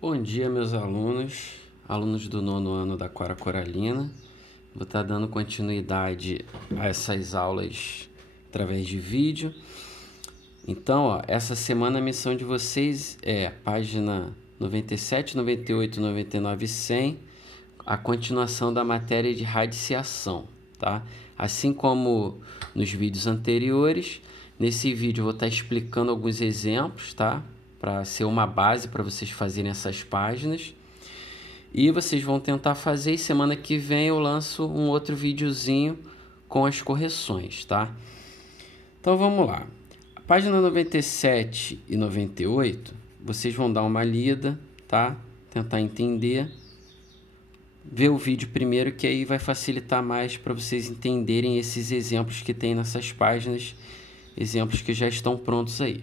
Bom dia, meus alunos do nono ano da Cora Coralina. Vou estar dando continuidade a essas aulas através de vídeo. Então, essa semana a missão de vocês é página 97, 98, 99 e 100, a continuação da matéria de radiciação, tá? Assim como nos vídeos anteriores, nesse vídeo eu vou estar explicando alguns exemplos, tá? Para ser uma base para vocês fazerem essas páginas. E vocês vão tentar fazer, e semana que vem eu lanço um outro videozinho com as correções, tá? Então vamos lá. A página 97 e 98, vocês vão dar uma lida, tá? Tentar entender. Ver o vídeo primeiro, que aí vai facilitar mais para vocês entenderem esses exemplos que tem nessas páginas, exemplos que já estão prontos aí.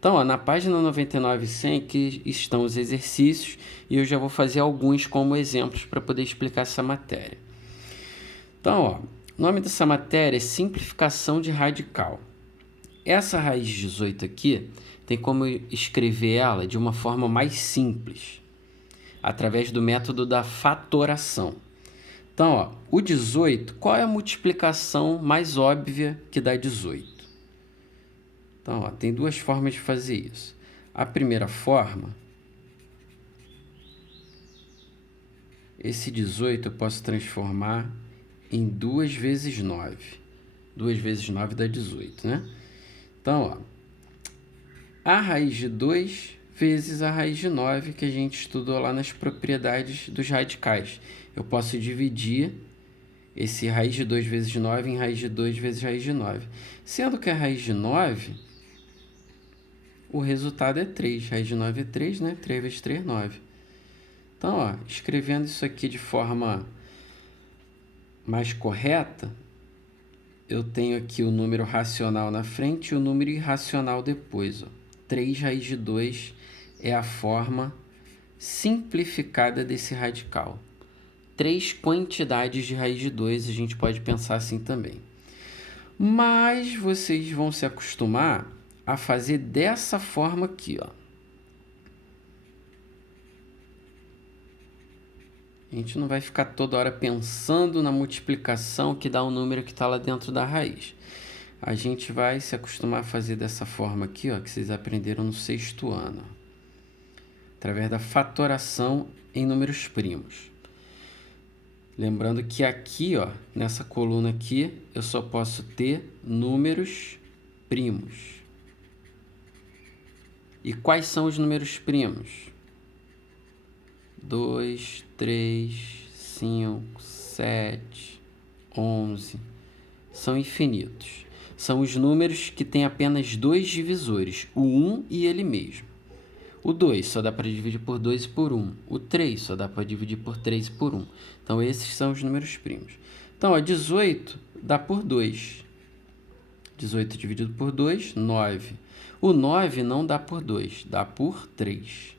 Então, na página 99 e 100 que estão os exercícios, e eu já vou fazer alguns como exemplos para poder explicar essa matéria. Então, o nome dessa matéria é simplificação de radical. Essa raiz de 18 aqui, tem como escrever ela de uma forma mais simples, através do método da fatoração. Então, o 18, qual é a multiplicação mais óbvia que dá 18? Então, tem duas formas de fazer isso. A primeira forma, esse 18 eu posso transformar em 2 vezes 9. 2 vezes 9 dá 18, né? Então, a raiz de 2 vezes a raiz de 9, que a gente estudou lá nas propriedades dos radicais. Eu posso dividir esse raiz de 2 vezes 9 em raiz de 2 vezes raiz de 9. Sendo que a raiz de 9... o resultado é 3. Raiz de 9 é 3, né? 3 vezes 3, 9. Então, escrevendo isso aqui de forma mais correta, eu tenho aqui o número racional na frente e o número irracional depois. 3 raiz de 2 é a forma simplificada desse radical. 3 quantidades de raiz de 2, a gente pode pensar assim também. Mas vocês vão se acostumar a fazer dessa forma aqui, A gente não vai ficar toda hora pensando na multiplicação que dá o número que está lá dentro da raiz. A gente vai se acostumar a fazer dessa forma aqui, que vocês aprenderam no 6º ano. Através da fatoração em números primos. Lembrando que aqui, nessa coluna aqui, eu só posso ter números primos. E quais são os números primos? 2, 3, 5, 7, 11. São infinitos. São os números que têm apenas 2 divisores, o 1 e ele mesmo. O 2 só dá para dividir por 2 e por 1. O 3 só dá para dividir por 3 e por 1. Então, esses são os números primos. Então, 18 dá por 2. 18 dividido por 2, 9. O 9 não dá por 2, dá por 3.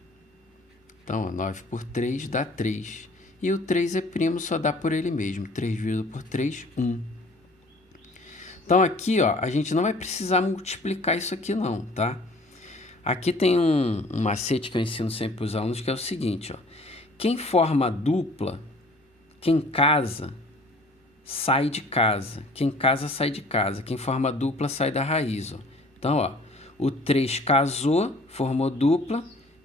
Então, 9 por 3 dá 3. E o 3 é primo, só dá por ele mesmo. 3 dividido por 3, 1. Então, aqui, a gente não vai precisar multiplicar isso aqui não, tá? Aqui tem um macete que eu ensino sempre para os alunos, que é o seguinte, quem forma dupla, quem casa, sai de casa. Quem casa, sai de casa. Quem forma dupla, sai da raiz, Então, o 3 casou, formou dupla,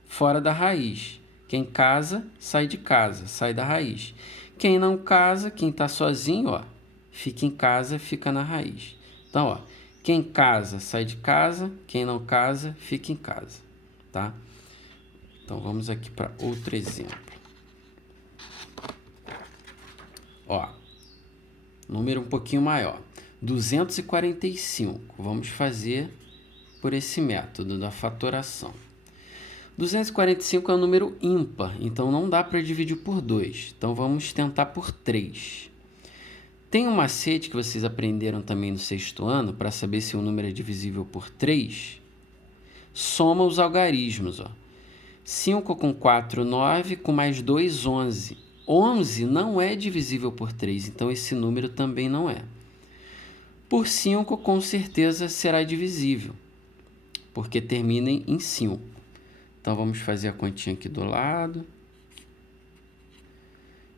fora da raiz. Quem casa, sai de casa, sai da raiz. Quem não casa, quem está sozinho, fica em casa, fica na raiz. Então, quem casa, sai de casa. Quem não casa, fica em casa, tá? Então, vamos aqui para outro exemplo. Número um pouquinho maior. 245. Vamos fazer por esse método da fatoração. 245 é um número ímpar, então não dá para dividir por 2. Então, vamos tentar por 3. Tem um macete que vocês aprenderam também no 6º ano, para saber se um número é divisível por 3. Soma os algarismos. 5 com 4, 9, com mais 2, 11. 11 não é divisível por 3, então esse número também não é. Por 5, com certeza será divisível, porque termina em 5. Então, vamos fazer a continha aqui do lado.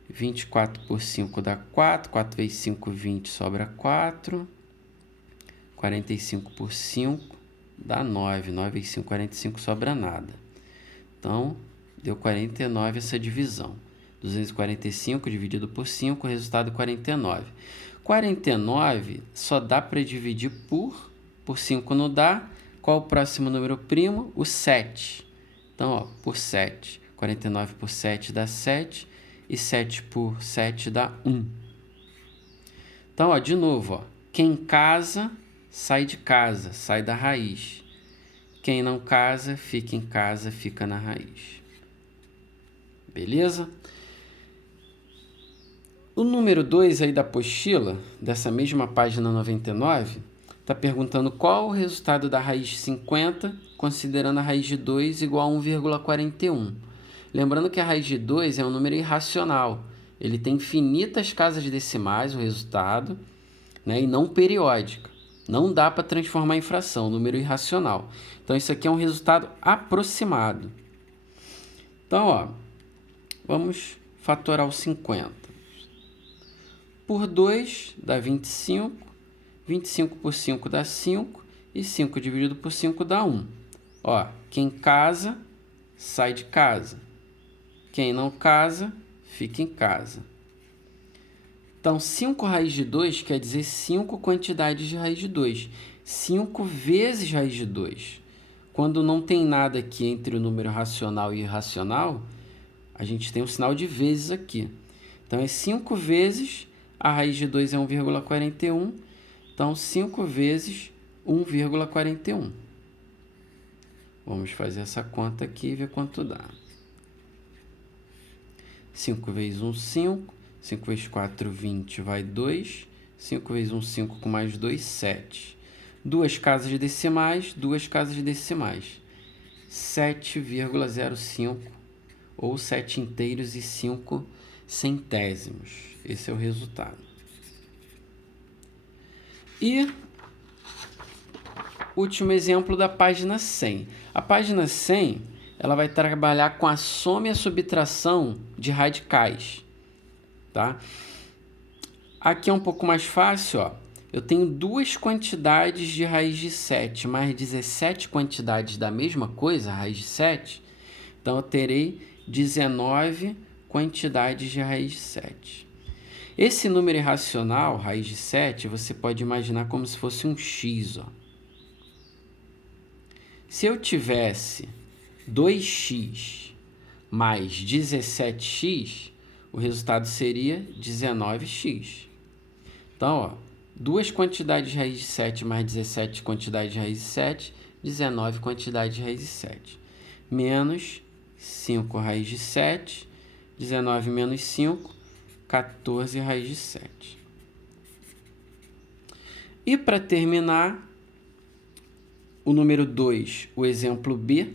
24 por 5 dá 4. 4 vezes 5, 20, sobra 4. 45 por 5 dá 9. 9 vezes 5, 45, sobra nada. Então, deu 49 essa divisão. 245 dividido por 5, resultado 49. 49 só dá para dividir por 5 não dá. Qual o próximo número primo? O 7. Então, ó, por 7. 49 por 7 dá 7. E 7 por 7 dá 1. Então, ó, de novo, ó, quem casa, sai de casa, sai da raiz. Quem não casa, fica em casa, fica na raiz. Beleza? O número 2 aí da apostila, dessa mesma página 99, está perguntando qual o resultado da raiz de 50, considerando a raiz de 2 igual a 1,41. Lembrando que a raiz de 2 é um número irracional. Ele tem infinitas casas decimais, o resultado, né, e não periódica. Não dá para transformar em fração, número irracional. Então, isso aqui é um resultado aproximado. Então, ó, vamos fatorar o 50. Por 2 dá 25. 25 por 5 dá 5. E 5 dividido por 5 dá 1. Ó, quem casa, sai de casa. Quem não casa, fica em casa. Então, 5 raiz de 2 quer dizer 5 quantidades de raiz de 2. 5 vezes raiz de 2. Quando não tem nada aqui entre o número racional e irracional, a gente tem um sinal de vezes aqui. Então, é 5 vezes, a raiz de 2 é 1,41. Então, 5 vezes 1,41. Vamos fazer essa conta aqui e ver quanto dá. 5 vezes 1, 5. 5 vezes 4, 20, vai 2. 5 vezes 1, 5, com mais 2, 7. Duas casas decimais, duas casas decimais. 7,05, ou 7 inteiros e 5 centésimos. Esse é o resultado. E último exemplo da página 100. A página 100, ela vai trabalhar com a soma e a subtração de radicais. Tá? Aqui é um pouco mais fácil, ó. Eu tenho duas quantidades de raiz de 7, mais 17 quantidades da mesma coisa, raiz de 7. Então, eu terei 19 quantidades de raiz de 7. Esse número irracional, raiz de 7, você pode imaginar como se fosse um x. Ó. Se eu tivesse 2x mais 17x, o resultado seria 19x. Então, ó, duas quantidades de raiz de 7 mais 17 quantidades de raiz de 7, 19 quantidades de raiz de 7. Menos 5 raiz de 7, 19 menos 5, 14 raiz de 7. E para terminar, o número 2, o exemplo B.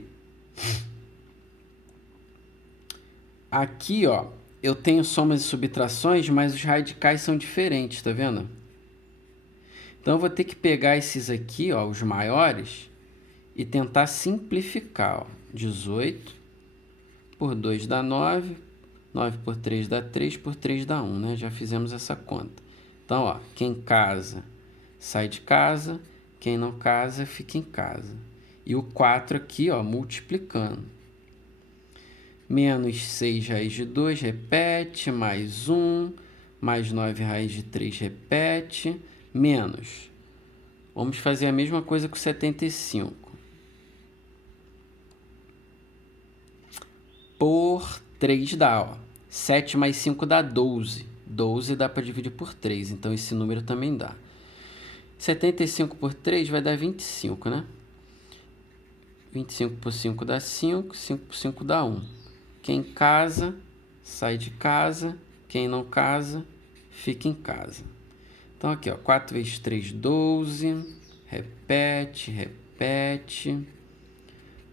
Aqui, ó, eu tenho somas e subtrações, mas os radicais são diferentes, tá vendo? Então, eu vou ter que pegar esses aqui, ó, os maiores, e tentar simplificar. Ó. 18 por 2 dá 9, 9 por 3 dá 3, por 3 dá 1, né? Já fizemos essa conta. Então, ó, quem casa, sai de casa, quem não casa, fica em casa. E o 4 aqui, ó, multiplicando. Menos 6 raiz de 2, repete, mais 1, mais 9 raiz de 3, repete, menos. Vamos fazer a mesma coisa com 75. Por 3 dá, ó. 7 mais 5 dá 12. 12 dá para dividir por 3, então esse número também dá. 75 por 3 vai dar 25, né? 25 por 5 dá 5, 5 por 5 dá 1. Quem casa, sai de casa. Quem não casa, fica em casa. Então, aqui, ó, 4 vezes 3, 12. Repete, repete.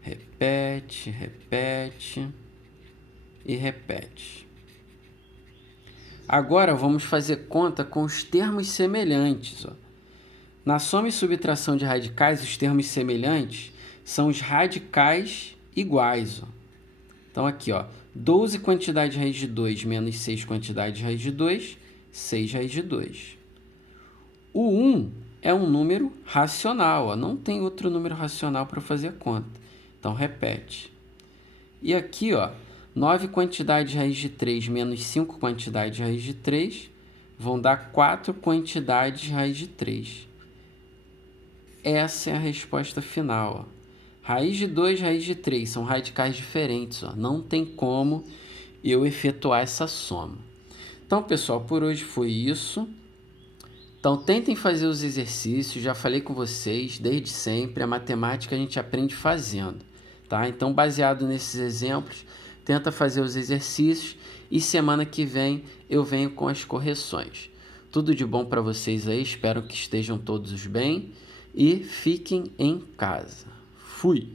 Repete, repete. E repete. Agora, vamos fazer conta com os termos semelhantes. Ó. Na soma e subtração de radicais, os termos semelhantes são os radicais iguais. Ó. Então, aqui, ó, 12 quantidade de raiz de 2 menos 6 quantidade de raiz de 2, 6 raiz de 2. O 1 é um número racional, ó, não tem outro número racional para fazer conta. Então, repete. E aqui, ó, 9 quantidade de raiz de 3 menos 5 quantidade de raiz de 3 vão dar 4 quantidades de raiz de 3. Essa é a resposta final. Ó. Raiz de 2 e raiz de 3 são radicais diferentes. Ó. Não tem como eu efetuar essa soma. Então, pessoal, por hoje foi isso. Então, tentem fazer os exercícios. Já falei com vocês, desde sempre, a matemática a gente aprende fazendo. Tá? Então, baseado nesses exemplos, tenta fazer os exercícios e semana que vem eu venho com as correções. Tudo de bom para vocês aí, espero que estejam todos bem e fiquem em casa. Fui!